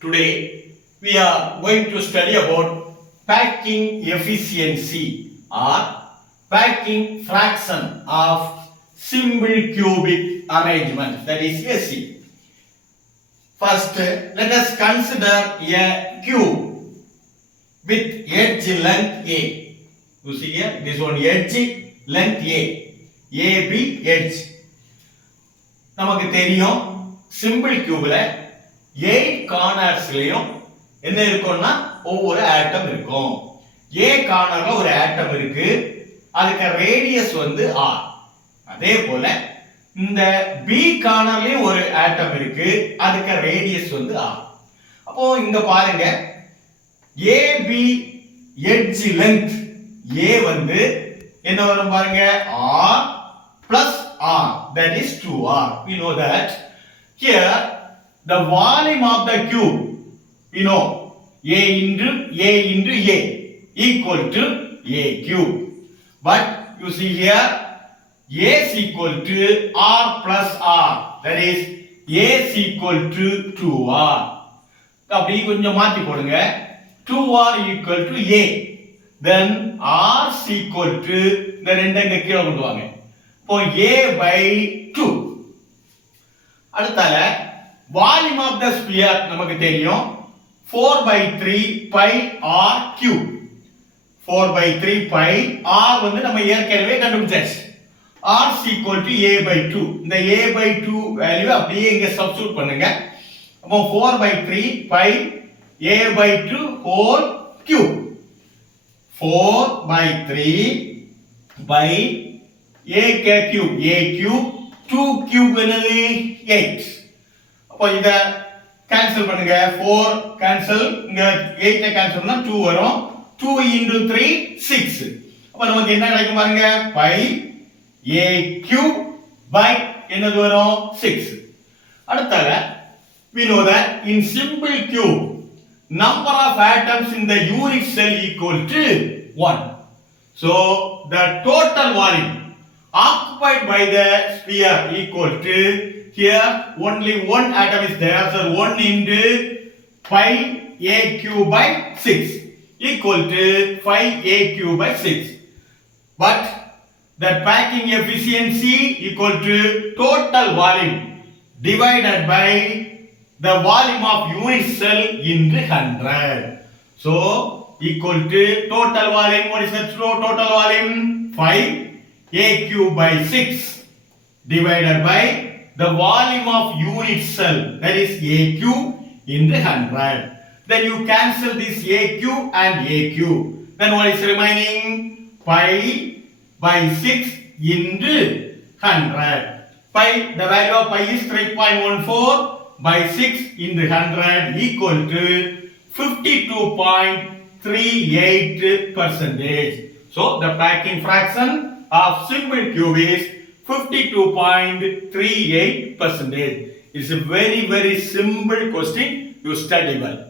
Today we are going to study about packing efficiency or packing fraction of simple cubic arrangement, that is SC. First, let us consider a cube with edge length A. You see here, this one edge length A, AB edge. நமக்கு தெரியும் சிம்பிள் கியூப்ல 8 கார்னர்ஸ்லயும் என்ன இருக்கும்னா ஒவ்வொரு ஆட்டம் இருக்கும். A கார்னர்ல ஒரு ஆட்டம் இருக்கு, அதுக்கு ரேடியஸ் வந்து r. அதே போல இந்த B கார்னர்லயும் ஒரு ஆட்டம் இருக்கு, அதுக்கு ரேடியஸ் வந்து r. அப்போ இங்க பாருங்க AB எட்ஜ் லெந்த் A வந்து என்ன வரும் பாருங்க r plus r, that is 2r. We know that here the volume of the cube, you know, a into a equal to a cube. But you see here a is equal to r plus r, that is a is equal to 2r. அப்படி கொஞ்சம் மாத்தி போடுங்க. 2r equal to a, then r is equal to இந்த ரெண்டை இங்க கீழ கொண்டு வாங்க. இப்போ a by 2. அடுத்தால volume of the sphere நமக்கு தெரியும் 4 by 3 pi r cube. 4 by 3 pi r வந்து நம்ம ஏற்கனவே கண்டுபிடிச்சாச்சு. r is equal to a by 2. இந்த a by 2 வேல்யூ அப்படியே இங்க சப்ஸ்டிட்யூட் பண்ணுங்க. அப்போ 4 by 3 pi a by 2 whole cube. 4 by 3 by a cube, a cube, 2 cube என்னது 8. அப்போ இத கேன்சல் பண்ணுங்க. 4 கேன்சல், இங்க 8 கேன்சல் பண்ணா 2 வரும். 2 into 3 6. அப்ப நமக்கு என்ன கிடைக்கும் பாருங்க, pi a cube by என்னது வரும் 6. அடுத்தல we know that in simple cube number of atoms in the unit cell equal to 1. So the total volume occupied by the sphere equal to, here only one atom is there, so 1 into pi a cube by 6 equal to pi a cube by 6. But the packing efficiency equal to total volume divided by the volume of unit cell into 100. So equal to total volume, what is the total volume? 5 a cube by 6 divided by the volume of unit cell, that is a cube into 100. Then you cancel this a cube and a cube. Then what is remaining? Pi by 6 into 100. Pi, the value of pi is 3.14 by 6 into 100 equal to 52.38%. So the packing fraction of simple cube is 52.38%. It's a very simple question. You study well.